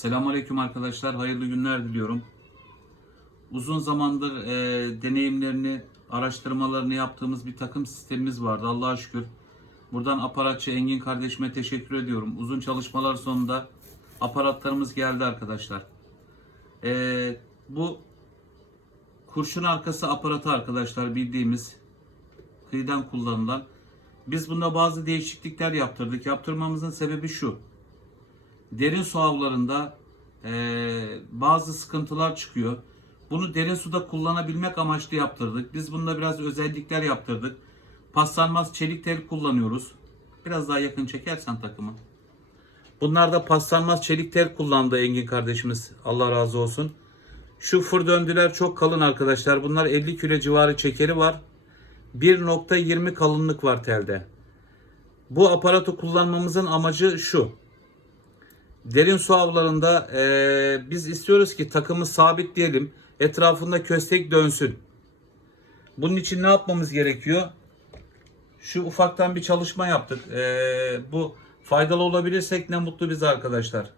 Selamünaleyküm arkadaşlar. Hayırlı günler diliyorum. Uzun zamandır e, deneyimlerini, araştırmalarını yaptığımız bir takım sistemimiz vardı. Allah'a şükür. Buradan aparatçı Engin kardeşime teşekkür ediyorum. Uzun çalışmalar sonunda aparatlarımız geldi arkadaşlar. E, bu kurşun arkası aparatı arkadaşlar bildiğimiz kıyıdan kullanılan. Biz bunda bazı değişiklikler yaptırdık. Yaptırmamızın sebebi şu derin su avlarında eee, bazı sıkıntılar çıkıyor. Bunu derin suda kullanabilmek amaçlı yaptırdık. Biz bunda biraz özellikler yaptırdık. Paslanmaz çelik tel kullanıyoruz. Biraz daha yakın çekersen takımı. Bunlar da paslanmaz çelik tel kullandı Engin kardeşimiz. Allah razı olsun. Şu fır döndüler çok kalın arkadaşlar. Bunlar 50 kilo civarı çekeri var. 1.20 kalınlık var telde. Bu aparatı kullanmamızın amacı şu. Derin su avlarında eee, biz istiyoruz ki takımı sabitleyelim. Etrafında köstek dönsün. Bunun için ne yapmamız gerekiyor? Şu ufaktan bir çalışma yaptık. Eee, bu faydalı olabilirsek ne mutlu bize arkadaşlar.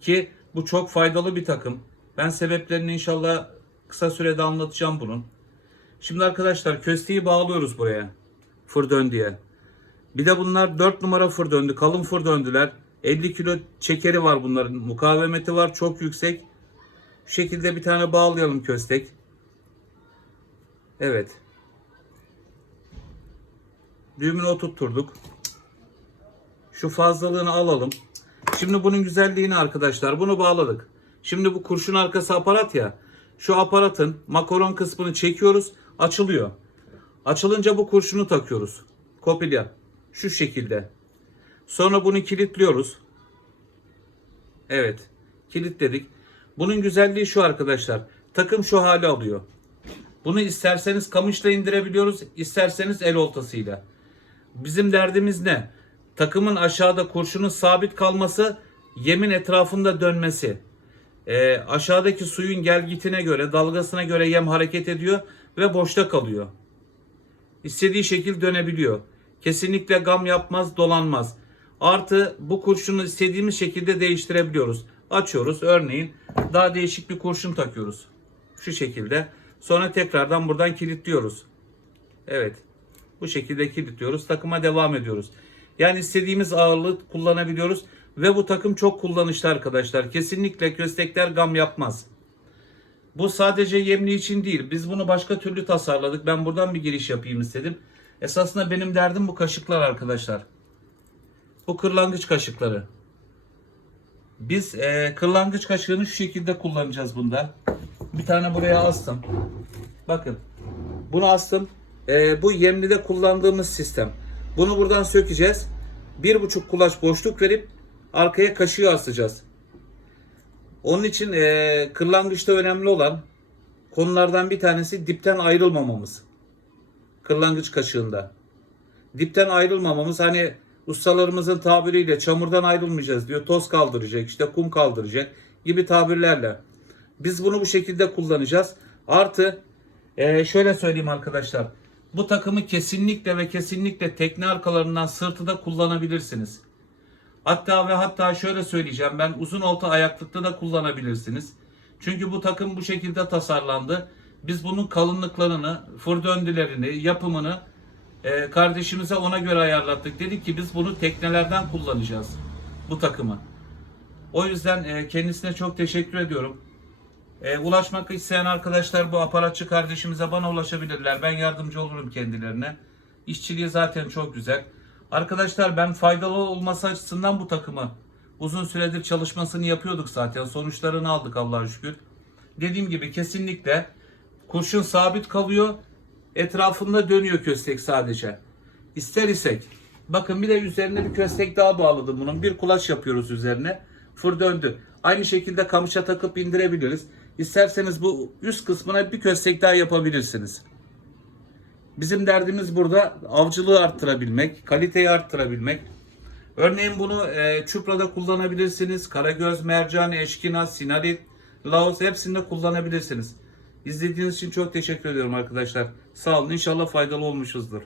Ki bu çok faydalı bir takım. Ben sebeplerini inşallah kısa sürede anlatacağım bunun. Şimdi arkadaşlar kösteği bağlıyoruz buraya. Fır dön diye. Bir de bunlar 4 numara fır döndü. Kalın fır döndüler. 50 kilo çekeri var bunların. Mukavemeti var çok yüksek. Şu şekilde bir tane bağlayalım köstek. Evet. Düğümünü oturtturduk. Şu fazlalığını alalım. Şimdi bunun güzelliğini arkadaşlar bunu bağladık. Şimdi bu kurşun arkası aparat ya. Şu aparatın makaron kısmını çekiyoruz. Açılıyor. Açılınca bu kurşunu takıyoruz. Kopilya. Şu şekilde. Sonra bunu kilitliyoruz. Evet. Kilitledik. Bunun güzelliği şu arkadaşlar. Takım şu hale alıyor. Bunu isterseniz kamışla indirebiliyoruz, isterseniz el oltasıyla. Bizim derdimiz ne? Takımın aşağıda kurşunun sabit kalması, yemin etrafında dönmesi. Ee, aşağıdaki suyun gelgitine göre, dalgasına göre yem hareket ediyor ve boşta kalıyor. İstediği şekil dönebiliyor. Kesinlikle gam yapmaz, dolanmaz. Artı bu kurşunu istediğimiz şekilde değiştirebiliyoruz. Açıyoruz. Örneğin daha değişik bir kurşun takıyoruz. Şu şekilde. Sonra tekrardan buradan kilitliyoruz. Evet. Bu şekilde kilitliyoruz. Takıma devam ediyoruz. Yani istediğimiz ağırlığı kullanabiliyoruz. Ve bu takım çok kullanışlı arkadaşlar. Kesinlikle köstekler gam yapmaz. Bu sadece yemli için değil. Biz bunu başka türlü tasarladık. Ben buradan bir giriş yapayım istedim. Esasında benim derdim bu kaşıklar arkadaşlar. Bu kırlangıç kaşıkları. Biz e, kırlangıç kaşığını şu şekilde kullanacağız bunda. Bir tane buraya astım. Bakın. Bunu astım. E, bu yemlide kullandığımız sistem. Bunu buradan sökeceğiz. Bir buçuk kulaç boşluk verip arkaya kaşığı asacağız. Onun için e, kırlangıçta önemli olan konulardan bir tanesi dipten ayrılmamamız. Kırlangıç kaşığında. Dipten ayrılmamamız hani ustalarımızın tabiriyle çamurdan ayrılmayacağız diyor. Toz kaldıracak, işte kum kaldıracak gibi tabirlerle. Biz bunu bu şekilde kullanacağız. Artı e, şöyle söyleyeyim arkadaşlar. Bu takımı kesinlikle ve kesinlikle tekne arkalarından sırtıda kullanabilirsiniz. Hatta ve hatta şöyle söyleyeceğim ben uzun olta ayaklıkta da kullanabilirsiniz. Çünkü bu takım bu şekilde tasarlandı. Biz bunun kalınlıklarını, fır döndülerini, yapımını e, kardeşimize ona göre ayarlattık. Dedik ki biz bunu teknelerden kullanacağız. Bu takımı. O yüzden e, kendisine çok teşekkür ediyorum. E, ulaşmak isteyen arkadaşlar bu aparatçı kardeşimize bana ulaşabilirler. Ben yardımcı olurum kendilerine. İşçiliği zaten çok güzel. Arkadaşlar ben faydalı olması açısından bu takımı uzun süredir çalışmasını yapıyorduk zaten. Sonuçlarını aldık Allah'a şükür. Dediğim gibi kesinlikle kurşun sabit kalıyor. Etrafında dönüyor köstek sadece. İster isek. Bakın bir de üzerine bir köstek daha bağladım bunun. Bir kulaç yapıyoruz üzerine. Fır döndü. Aynı şekilde kamışa takıp indirebiliriz. İsterseniz bu üst kısmına bir köstek daha yapabilirsiniz. Bizim derdimiz burada avcılığı arttırabilmek, kaliteyi arttırabilmek. Örneğin bunu e, çuprada kullanabilirsiniz. Karagöz, mercan, eşkinaz, sinarit, laos hepsinde kullanabilirsiniz. İzlediğiniz için çok teşekkür ediyorum arkadaşlar. Sağ olun. İnşallah faydalı olmuşuzdur.